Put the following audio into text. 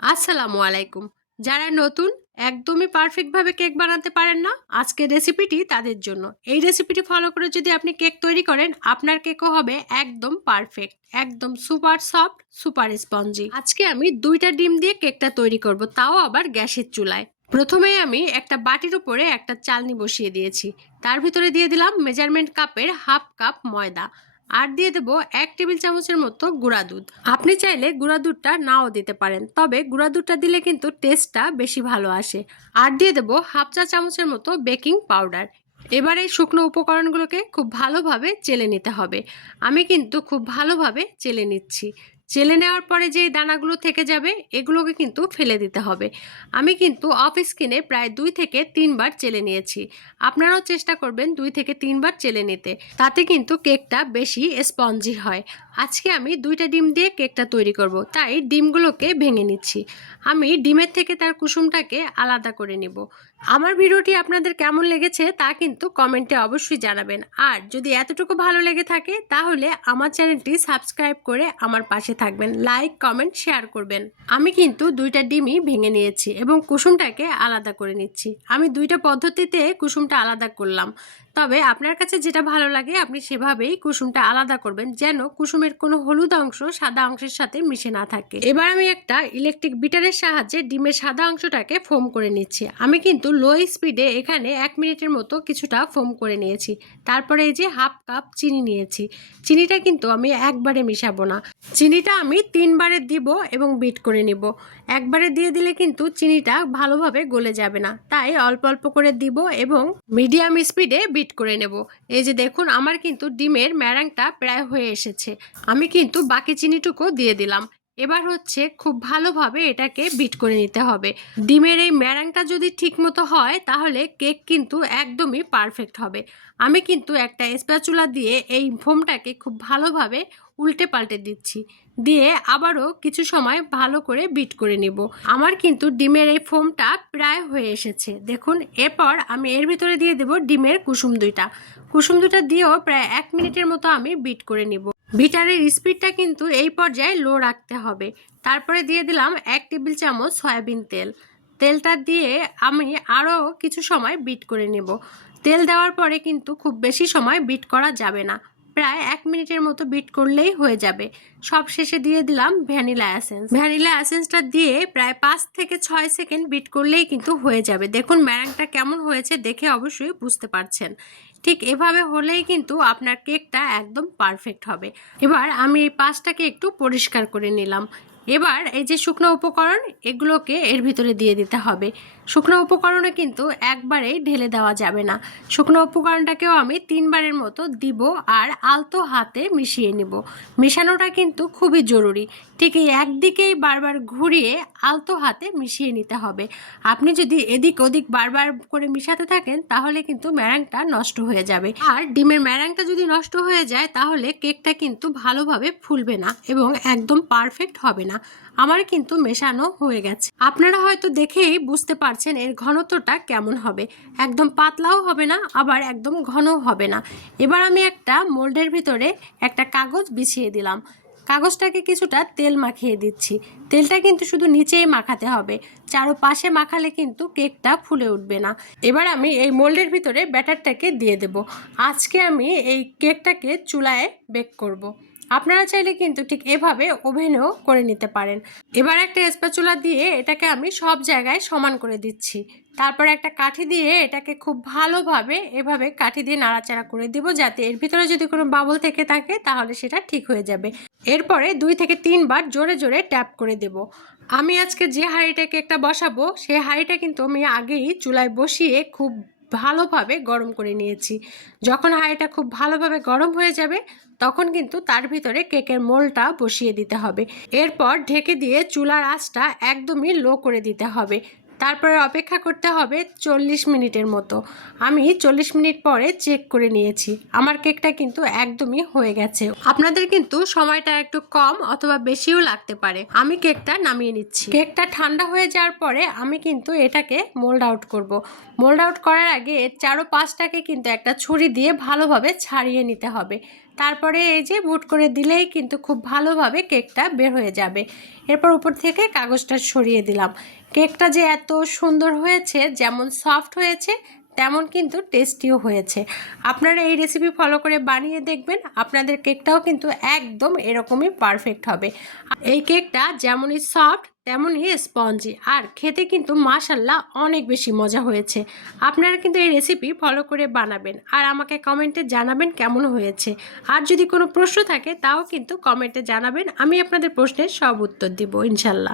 আসসালামু আলাইকুম। যারা নতুন, একদমই পারফেক্টভাবে কেক বানাতে পারেন না, আজকের রেসিপিটি তাদের জন্য। এই রেসিপিটি ফলো করে যদি আপনি কেক তৈরি করেন, আপনার কেকও হবে একদম পারফেক্ট একদম সুপার সফট সুপার স্পঞ্জি আজকে আমি দুইটা ডিম দিয়ে কেকটা তৈরি করব, তাও আবার গ্যাসের চুলায়। প্রথমে আমি একটা বাটির উপরে একটা চালনি বসিয়ে দিয়েছি। তার ভিতরে দিয়ে দিলাম মেজারমেন্ট কাপের হাফ কাপ ময়দা। আর দিয়ে দেবো এক টেবিল চামচের মতো গুঁড়া দুধ। আপনি চাইলে গুঁড়া দুধটা নাও দিতে পারেন, তবে গুঁড়া দুধটা দিলে কিন্তু টেস্টটা বেশি ভালো আসে। আর দিয়ে দেবো হাফ চা চামচের মতো বেকিং পাউডার। এবার এই শুকনো উপকরণগুলোকে খুব ভালোভাবে চেলে নিতে হবে। আমি কিন্তু খুব ভালোভাবে চেলে নিচ্ছি। চেলে নেওয়ার পরে যে দানাগুলো থেকে যাবে, এগুলোকে কিন্তু ফেলে দিতে হবে। আমি কিন্তু অফ স্কিনে প্রায় দুই থেকে তিনবার চেলে নিয়েছি। আপনারাও চেষ্টা করবেন দুই থেকে তিনবার চেলে নিতে। তাতে কিন্তু কেকটা বেশি স্পঞ্জি হয়। আজকে আমি দুইটা ডিম দিয়ে কেকটা তৈরি করব। তাই ডিমগুলোকে ভেঙে নিচ্ছি। আমি ডিমের থেকে তার কুসুমটাকে আলাদা করে নিব। আমার ভিডিওটি আপনাদের কেমন লেগেছে তা কিন্তু কমেন্টে অবশ্যই জানাবেন। আর যদি এতটুকু ভালো লেগে থাকে, তাহলে আমার চ্যানেলটি সাবস্ক্রাইব করে আমার পাশে থাকবেন। লাইক, কমেন্ট, শেয়ার করবেন। আমি কিন্তু দুইটা ডিমই ভেঙে নিয়েছি এবং কুসুমটাকে আলাদা করে নিচ্ছি। আমি দুইটা পদ্ধতিতে কুসুমটা আলাদা করলাম। তবে আপনার কাছে যেটা ভালো লাগে, আপনি সেভাবেই কুসুমটা আলাদা করবেন যেন কুসুমের কোনো হলুদ অংশ সাদা অংশের সাথে মিশে না থাকে। এবার আমি একটা ইলেকট্রিক বিটারের সাহায্যে ডিমের সাদা অংশটাকে ফোম করে নিচ্ছি। আমি কিন্তু লো স্পিডে এখানে এক মিনিটের মতো কিছুটা ফোম করে নিয়েছি। তারপরে এই যে হাফ কাপ চিনি নিয়েছি। চিনিটা কিন্তু আমি একবারে মিশাবো না। চিনিটা আমি তিনবারে দিব এবং বিট করে নিব। একবারে দিয়ে দিলে কিন্তু চিনিটা ভালোভাবে গলে যাবে না। তাই অল্প অল্প করে দিব এবং মিডিয়াম স্পিডে বিট করে নেব। এই যে দেখুন, আমার কিন্তু ডিমের ম্যারাংটা প্রায় হয়ে এসেছে। আমি কিন্তু বাকি চিনিটুকু দিয়ে দিলাম। এবার হচ্ছে খুব ভালোভাবে এটাকে বিট করে নিতে হবে। ডিমের এই ম্যারাংটা যদি ঠিকমতো হয়, তাহলে কেক কিন্তু একদমই পারফেক্ট হবে। আমি কিন্তু একটা স্প্যাচুলা দিয়ে এই ফোমটাকে খুব ভালোভাবে উল্টে পাল্টে দিচ্ছি। দিয়ে আবারও কিছু সময় ভালো করে বিট করে নেব। আমার কিন্তু ডিমের এই ফোমটা প্রায় হয়ে এসেছে। দেখুন, এরপর আমি এর ভিতরে দিয়ে দেব ডিমের কুসুম দুইটা। কুসুম দুইটা দিয়েও প্রায় এক মিনিটের মতো আমি বিট করে নিব। বিটারের স্পিডটা কিন্তু এই পর্যায়ে লো রাখতে হবে। তারপরে দিয়ে দিলাম এক টেবিল চামচ সয়াবিন তেল। তেলটা দিয়ে আমি আরও কিছু সময় বিট করে নেব। তেল দেওয়ার পরে কিন্তু খুব বেশি সময় বিট করা যাবে না। প্রায় এক মিনিটের মতো বিট করলেই হয়ে যাবে। সব শেষে দিয়ে দিলাম ভ্যানিলা অ্যাসেন্স ভ্যানিলা অ্যাসেন্সটা দিয়ে প্রায় পাঁচ থেকে ছয় সেকেন্ড বিট করলেই কিন্তু হয়ে যাবে। দেখুন ম্যারাংটা কেমন হয়েছে দেখে অবশ্যই বুঝতে পারছেন। ঠিক এভাবে হলেই কিন্তু আপনার কেকটা একদম পারফেক্ট হবে। এবার আমি এই পাঁচটাকে একটু পরিষ্কার করে নিলাম। এবার এই যে শুকনো উপকরণ, এগুলোকে এর ভিতরে দিয়ে দিতে হবে। শুকনো উপকরণে কিন্তু একবারেই ঢেলে দেওয়া যাবে না। শুকনো উপকরণটাকেও আমি তিনবারের মতো দিব আর আলতো হাতে মিশিয়ে নিব। মেশানোটা কিন্তু খুবই জরুরি। ঠিক এই একদিকেই বারবার ঘুরিয়ে আলতো হাতে মিশিয়ে নিতে হবে। আপনি যদি এদিক ওদিক বারবার করে মিশাতে থাকেন, তাহলে কিন্তু ম্যারাংটা নষ্ট হয়ে যাবে। আর ডিমের ম্যারাংটা যদি নষ্ট হয়ে যায়, তাহলে কেকটা কিন্তু ভালোভাবে ফুলবে না এবং একদম পারফেক্ট হবে না। আমার কিন্তু মেশানো হয়ে গেছে। আপনারা হয়তো দেখেই বুঝতে পারছেন এর ঘনত্বটা কেমন হবে। একদম পাতলাও হবে না, আবার একদম ঘনও হবে না। এবার আমি একটা মোল্ডের ভিতরে একটা কাগজ বিছিয়ে দিলাম। কাগজটাকে কিছুটা তেল মাখিয়ে দিচ্ছি। তেলটা কিন্তু শুধু নিচেই মাখাতে হবে। চারোপাশে মাখালে কিন্তু কেকটা ফুলে উঠবে না। এবার আমি এই মোল্ডের ভিতরে ব্যাটারটাকে দিয়ে দেব। আজকে আমি এই কেকটাকে চুলায় বেক করব। আপনারা চাইলে কিন্তু ঠিক এভাবে ওভেনেও করে নিতে পারেন। এবার একটা স্প্যাচুলা দিয়ে এটাকে আমি সব জায়গায় সমান করে দিচ্ছি। তারপর একটা কাঠি দিয়ে এটাকে খুব ভালোভাবে এভাবে কাঠি দিয়ে নাড়াচাড়া করে দিব যাতে এর ভিতরে যদি কোনো বাবল থেকে থাকে তাহলে সেটা ঠিক হয়ে যাবে। এরপরে দুই থেকে তিনবার জোরে জোরে ট্যাপ করে দেব। আমি আজকে যে হাঁড়িটাকে একটা বসাবো সেই হাঁড়িটা কিন্তু আমি আগেই চুলায় বসিয়ে খুব ভালোভাবে গরম করে নিয়েছি। যখন হাঁড়িটা খুব ভালোভাবে গরম হয়ে যাবে, তখন কিন্তু তার ভিতরে কেকের মোলটা বসিয়ে দিতে হবে। এরপর ঢেকে দিয়ে চুলার আঁচটা একদমই লো করে দিতে হবে। তারপরে অপেক্ষা করতে হবে চল্লিশ মিনিটের মতো। আমি চল্লিশ মিনিট পরে চেক করে নিয়েছি। আমার কেকটা কিন্তু একদমই হয়ে গেছে। আপনাদের কিন্তু সময়টা একটু কম অথবা বেশিও লাগতে পারে। আমি কেকটা নামিয়ে নিচ্ছি। কেকটা ঠান্ডা হয়ে যাওয়ার পরে আমি কিন্তু এটাকে মোল্ড আউট করব। মোল্ড আউট করার আগে চারো পাঁচটাকে কিন্তু একটা ছুরি দিয়ে ভালোভাবে ছাড়িয়ে নিতে হবে। তারপরে এই যে বুট করে দিলেই কিন্তু খুব ভালোভাবে কেকটা বের হয়ে যাবে। এরপর উপর থেকে কাগজটা সরিয়ে দিলাম। কেকটা যে এত সুন্দর হয়েছে, যেমন সফট হয়েছে তেমন কিন্তু টেস্টিও হয়েছে। আপনারা এই রেসিপি ফলো করে বানিয়ে দেখবেন, আপনাদের কেকটাও কিন্তু একদম এরকমই পারফেক্ট হবে। এই কেকটা যেমনই সফট তেমনই স্পঞ্জি আর খেতে কিন্তু মাশাল্লাহ অনেক বেশি মজা হয়েছে। আপনারা কিন্তু এই রেসিপি ফলো করে বানাবেন, আর আমাকে কমেন্টে জানাবেন কেমন হয়েছে। আর যদি কোনো প্রশ্ন থাকে, তাও কিন্তু কমেন্টে জানাবেন, আমি আপনাদের প্রশ্নের সব উত্তর দিব ইনশাল্লাহ